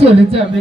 চলে যাবে